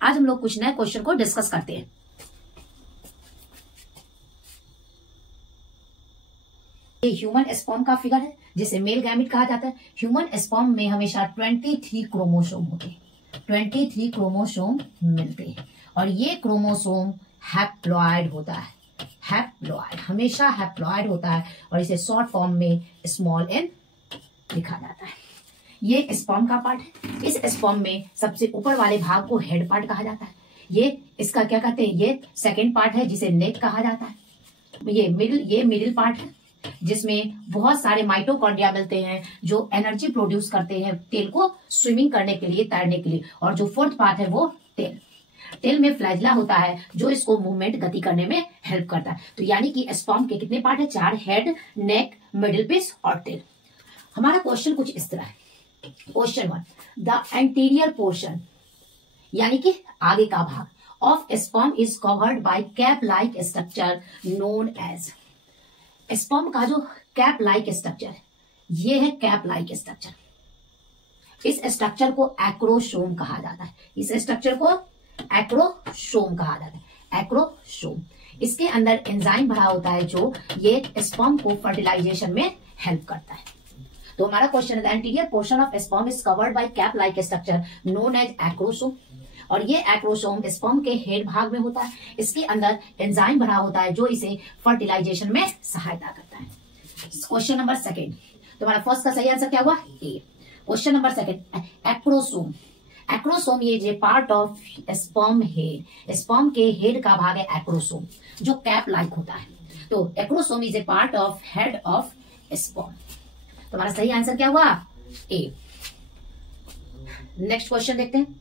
आज हम लोग कुछ नए क्वेश्चन को डिस्कस करते हैं। ये ह्यूमन स्पर्म का फिगर है जिसे मेल गैमेट कहा जाता है। ह्यूमन स्पर्म में हमेशा 23 क्रोमोसोम होते हैं, 23 क्रोमोसोम मिलते हैं और ये क्रोमोसोम हैप्लॉइड होता है। हैप्लॉइड हमेशा हैप्लॉइड होता है और इसे शॉर्ट फॉर्म में स्मॉल n लिखा जाता है। ये स्पर्म का पार्ट है। इस स्पर्म में सबसे ऊपर वाले भाग को हेड पार्ट कहा जाता है। ये इसका क्या कहते हैं, ये सेकेंड पार्ट है जिसे नेक कहा जाता है। ये मिडिल पार्ट है जिसमें बहुत सारे माइटोकॉन्ड्रिया मिलते हैं जो एनर्जी प्रोड्यूस करते हैं टेल को स्विमिंग करने के लिए, तैरने के लिए। और जो फोर्थ पार्ट है वो टेल। टेल में फ्लैजिला होता है जो इसको मूवमेंट गति करने में हेल्प करता है। तो यानी कि स्पर्म के कितने पार्ट है, 4, हेड, नेक, मिडिल पीस और टेल। हमारा क्वेश्चन कुछ इस तरह है। क्वेश्चन 1, द एंटीरियर पोर्शन यानी कि आगे का भाग of sperm is covered by cap like structure known as. Sperm का जो कैप लाइक स्ट्रक्चर है ये है कैप लाइक स्ट्रक्चर। इस स्ट्रक्चर को एक्रोसोम कहा जाता है। इस स्ट्रक्चर को एक्रोसोम कहा जाता है। एक्रोसोम इसके अंदर एंजाइम भरा होता है जो ये स्पर्म को फर्टिलाइजेशन में हेल्प करता है। तो हमारा क्वेश्चन है, the anterior portion of sperm is covered by cap like structure known as acrosome. और ये एक्रोसोम स्पर्म के हेड भाग में होता है। इसके अंदर एंजाइम भरा होता है जो इसे फर्टिलाइजेशन में सहायता करता है। क्वेश्चन नंबर 2, तो हमारा फर्स्ट का सही आंसर क्या हुआ, A. Question number 2, acrosome. Acrosome ये part of sperm head, sperm के हेड का भाग है एक्रोसोम जो कैप लाइक होता है। तो acrosome is a part of head of sperm. तो हमारा सही आंसर क्या हुआ, ए। नेक्स्ट क्वेश्चन देखते हैं।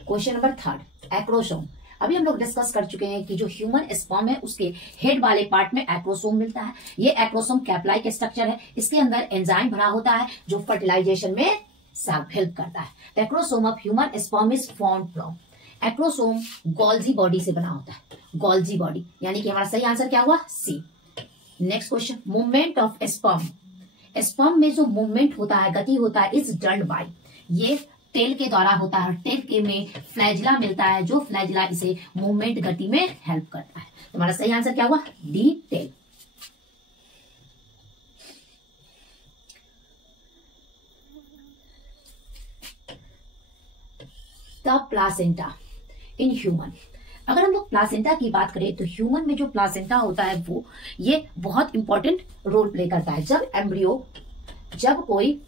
Question number 3, acrosome. अभी हम लोग डिस्कस कर चुके हैं कि जो ह्यूमन स्पर्म है उसके हेड वाले पार्ट में एक्रोसोम मिलता है। ये एक्रोसोम कैपलाइक स्ट्रक्चर है। इसके अंदर एंजाइम भरा होता है जो फर्टिलाइजेशन में हेल्प करता है। The acrosome of human sperm is formed from. Acrosome Golgi body से बना होता है। गोल्जी बॉडी यानी कि हमारा सही आंसर क्या हुआ, C. Next question, movement of sperm. Sperm में जो मूवमेंट होता है, गति होता है, इज डन बाय, ये टेल के द्वारा होता है। टेल के में फ्लैजिला मिलता है जो फ्लैजिला इसे मूवमेंट गति में हेल्प करता है। तो हमारा सही आंसर क्या हुआ, D, tail. The placenta in human. अगर हम लोग प्लासेंटा की बात करें तो ह्यूमन में जो प्लासेंटा होता है वो ये बहुत इंपॉर्टेंट रोल प्ले करता है। जब कोई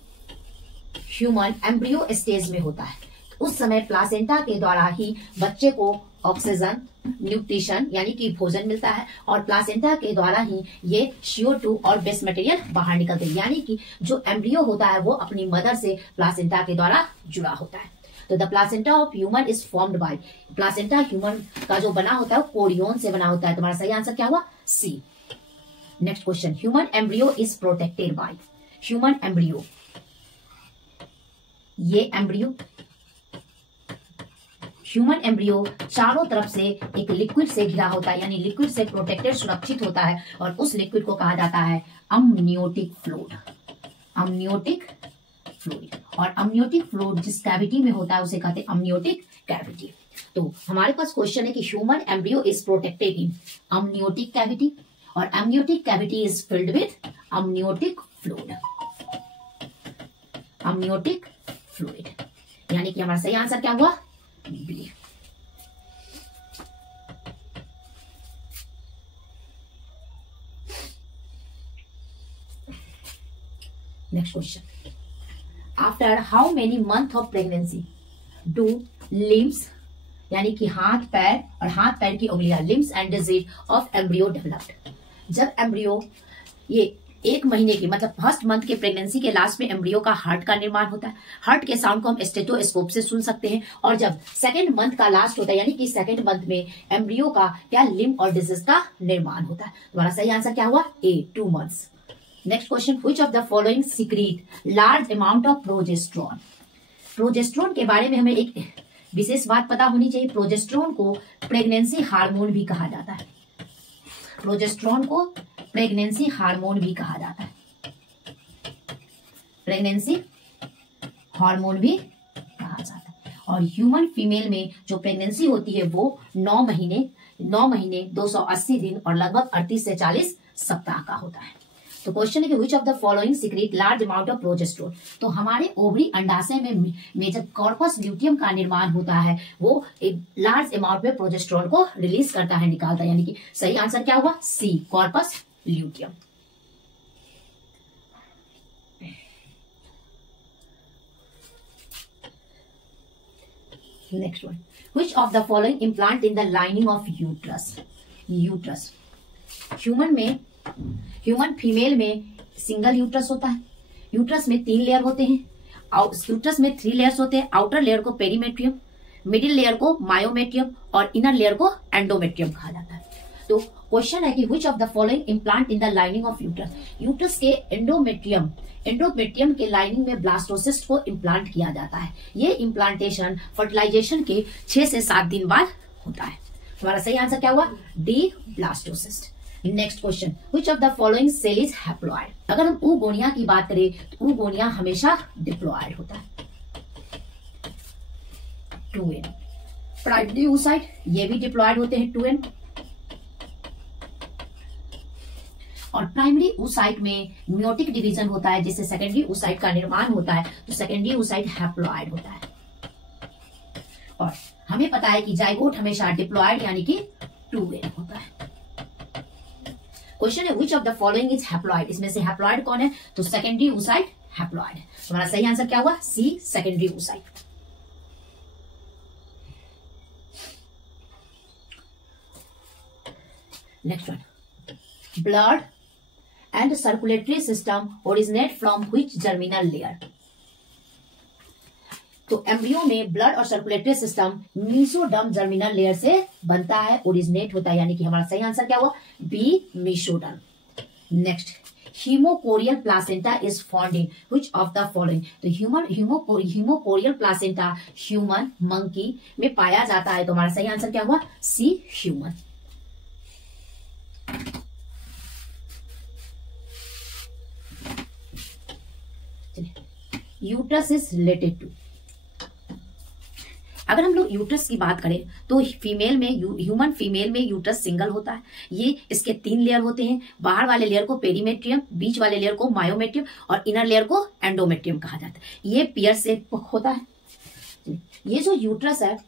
ह्यूमन एम्ब्रियो स्टेज में होता है उस समय प्लासेंटा के द्वारा ही बच्चे को ऑक्सीजन, न्यूट्रिशन यानी कि भोजन मिलता है और प्लासेंटा के द्वारा ही ये CO2 और वेस्ट मटेरियल बाहर निकलते हैं। यानी कि जो एम्ब्रियो होता है वो अपनी मदर से प्लासेंटा के द्वारा जुड़ा होता है। तो the placenta of human is formed by, placenta human का जो बना होता है वो कोरियन से बना होता है। तुम्हारा सही आंसर क्या हुआ, C. Next question, human embryo is protected by. Human embryo, ये एम्ब्रियो, ह्यूमन एम्ब्रियो चारों तरफ से एक लिक्विड से घिरा होता है यानी लिक्विड से प्रोटेक्टेड, सुरक्षित होता है और उस लिक्विड को कहा जाता है अमनियोटिक फ्लूइड। अमनियोटिक फ्लूइड, और अमनियोटिक फ्लूइड जिस कैविटी में होता है उसे कहते हैं अमनियोटिक कैविटी। तो हमारे पास क्वेश्चन है कि human embryo is protected in amniotic cavity और amniotic cavity is filled with amniotic fluid. Amniotic fluid यानी कि हमारा सही आंसर क्या हुआ, B. Next question, after how many month of pregnancy do limbs यानी कि हाथ पैर और हाथ पैर की उंगलियां, limbs and digits of embryo developed. जब एम्ब्रियो ये 1 महीने की मतलब फर्स्ट मंथ के प्रेगनेंसी के लास्ट में एम्ब्रियो का हार्ट का निर्माण होता है। हार्ट के साउंड को हम स्टेथोस्कोप से सुन सकते हैं। और जब सेकेंड मंथ का लास्ट होता है यानी कि सेकेंड मंथ में एम्ब्रियो का क्या लिम्ब और डिजीज का निर्माण होता है। तुम्हारा सही आंसर क्या हुआ, ए, 2 months. Next question, which of the following secret large amount of progesterone. Progesterone के बारे में हमें एक विशेष बात पता होनी चाहिए। प्रोजेस्टेरोन को प्रेगनेंसी हार्मोन भी कहा जाता है। प्रोजेस्टेरोन को प्रेगनेंसी हार्मोन भी कहा जाता है। प्रेगनेंसी हार्मोन भी कहा जाता है। और ह्यूमन फीमेल में जो प्रेगनेंसी होती है वो 9 महीने 280 दिन और लगभग 38 से 40 सप्ताह का होता है। तो क्वेश्चन है कि विच of the following secret large amount of progesterone. तो हमारे ओवरी अंडाशय में जब कॉर्पस ल्यूटियम का निर्माण होता है वो एक लार्ज अमाउंट में प्रोजेस्टेरोन को रिलीज करता है, निकालता है। यानी कि सही आंसर क्या हुआ? C, corpus luteum. Next one, which of the following implant in the lining of uterus. Uterus human female में सिंगल यूट्रस होता है। यूट्रस में 3 लेयर होते हैं। यूट्रस में 3 लेयर्स होते हैं। आउटर लेयर को पेरीमेट्रियम, मिडिल लेयर को मायोमेट्रियम और इनर लेयर को एंडोमेट्रियम कहा जाता है। तो क्वेश्चन है कि विच of the following implant in the lining of uterus. Uterus के एंडोमेट्रियम के लाइनिंग में ब्लास्टोसिस्ट को इम्प्लांट किया जाता है। ये इम्प्लांटेशन फर्टिलाइजेशन के 6 से 7 दिन बाद होता है। हमारा सही आंसर क्या हुआ? D, blastocyst. Next question, which of the following cell is haploid. अगर हम oogonia की बात करें तो oogonia हमेशा डिप्लॉयड होता है। 2n। प्राइमरी oocyte ये भी डिप्लॉयड होते हैं 2n। और प्राइमरी oocyte में म्योटिक डिवीजन होता है जिससे सेकेंडरी oocyte का निर्माण होता है, तो सेकेंडरी oocyte हैप्लॉइड होता है। और हमें पता है कि जाइगोट हमेशा डिप्लॉयड यानी कि 2n होता है। क्वेश्चन है विच of the following is haploid. इसमें से हैप्लॉइड कौन है? तो सेकेंडरी oocyte हैप्लॉइड है। हमारा सही आंसर क्या हुआ? C, secondary oocyte। Next one, blood and circulatory system originate from which germinal layer. तो एम्ब्रियो में ब्लड और circulatory system mesoderm germinal layer से बनता है, ओरिजिनेट होता है। यानी कि हमारा सही आंसर क्या हुआ? B, mesoderm. Next, hemochorial placenta is found in which of the following. तो हीमोकोरियल प्लासेंटा ह्यूमन, मंकी में पाया जाता है। तो हमारा सही आंसर क्या हुआ? C, human. Uterus is related to. अगर हम लोग यूट्रस की बात करें तो ह्यूमन फीमेल में यूट्रस सिंगल होता है। ये इसके 3 लेयर होते हैं। बाहर वाले लेयर को पेरीमेट्रियम, बीच वाले लेयर को मायोमेट्रियम और इनर लेयर को एंडोमेट्रियम कहा जाता है। ये पेयर शेप होता है। ये जो यूट्रस है,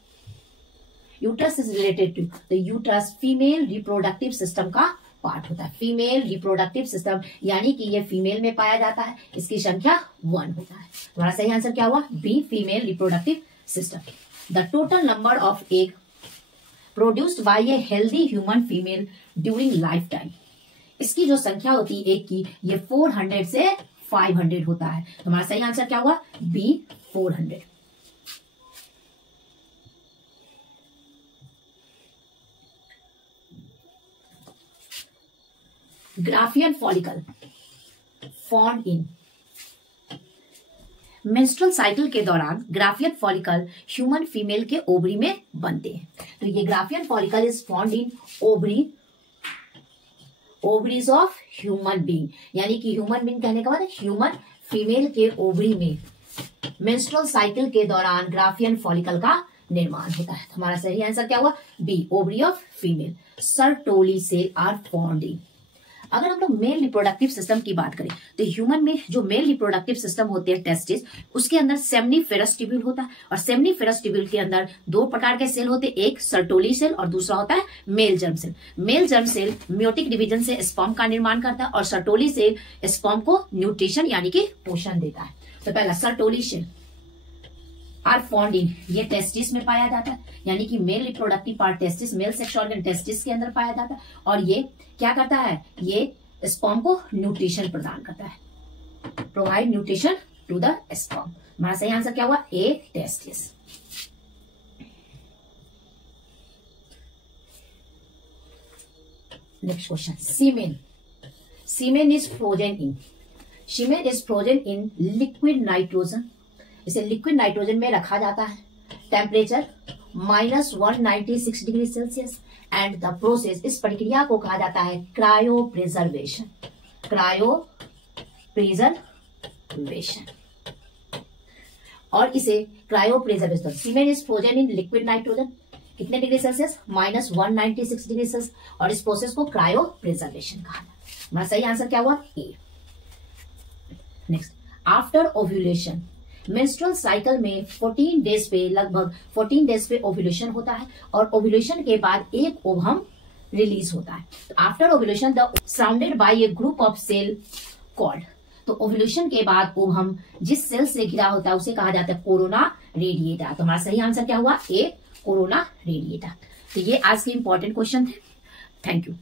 यूट्रस इज रिलेटेड टू, तो यूट्रस फीमेल रिप्रोडक्टिव सिस्टम का पार्ट होता है। फीमेल रिप्रोडक्टिव सिस्टम यानी कि ये फीमेल में पाया जाता है। इसकी संख्या 1 होता है। हमारा सही आंसर क्या हुआ? B, female reproductive system. The total number of egg produced by a healthy human female during lifetime। इसकी जो संख्या होती है एक की, ये 400 से 500 होता है। तो हमारा सही आंसर क्या हुआ? B, 400। Graafian follicle found in. Menstrual cycle के दौरान ग्राफियन फॉलिकल ह्यूमन फीमेल के ओवरी में बनते हैं। तो ये graafian follicle is found in ovaries of human being. यानी कि ह्यूमन बीइंग कहने का मतलब ह्यूमन फीमेल के ओवरी में मेंस्ट्रुअल साइकिल के दौरान ग्राफियन फॉलिकल का निर्माण होता है। हमारा सही आंसर क्या हुआ? B, ovary of female. Sertoli cell are found in. अगर हम लोग मेल रिप्रोडक्टिव सिस्टम की बात करें तो ह्यूमन में जो मेल रिप्रोडक्टिव सिस्टम होते हैं टेस्टिस, उसके अंदर सेमनीफेरस ट्यूब्यूल होता है। और सेमनीफेरस ट्यूब्यूल के अंदर 2 प्रकार के सेल होते हैं, एक सर्टोली सेल और दूसरा होता है male germ cell. Male germ cell meiotic division से स्पर्म का निर्माण करता है और सर्टोली सेल स्पर्म को न्यूट्रिशन यानी कि पोषण देता है। तो पहला sertoli cell are found in, ये टेस्टिस में पाया जाता है। यानी कि male reproductive part testis, male sex organ testis के अंदर पाया जाता है। और ये क्या करता है? ये स्पर्म को न्यूट्रिशन प्रदान करता है, provide nutrition to the sperm. हमारा सही आंसर क्या हुआ? A, testis. Next question, semen. Semen is frozen in liquid nitrogen. इसे लिक्विड नाइट्रोजन में रखा जाता है। Temperature -196 degree Celsius and the process, इस प्रक्रिया को कहा जाता है cryopreservation. Cryopreservation. Preservation. और इसे cryopreservation, semen is frozen in liquid nitrogen, कितने डिग्री सेल्सियस, -196 डिग्री सेल्सियस, और इस प्रोसेस को क्रायो प्रिजर्वेशन कहा जाता है। हमारा सही आंसर क्या हुआ, A. Next, after ovulation, menstrual cycle में 14 डेज पे, लगभग 14 डेज पे ओव्यूलेशन होता है, और ओव्यूलेशन के बाद एक ओवम रिलीज होता है। After ovulation the surrounded by a group of cell called, तो ओव्यूलेशन के बाद ओवम जिस सेल से घिरा होता है उसे कहा जाता है कोरोना रेडिएटा। तो हमारा सही आंसर क्या हुआ, ए, कोरोना रेडिएटा। तो ये आज के इंपॉर्टेंट क्वेश्चन थे। Thank you.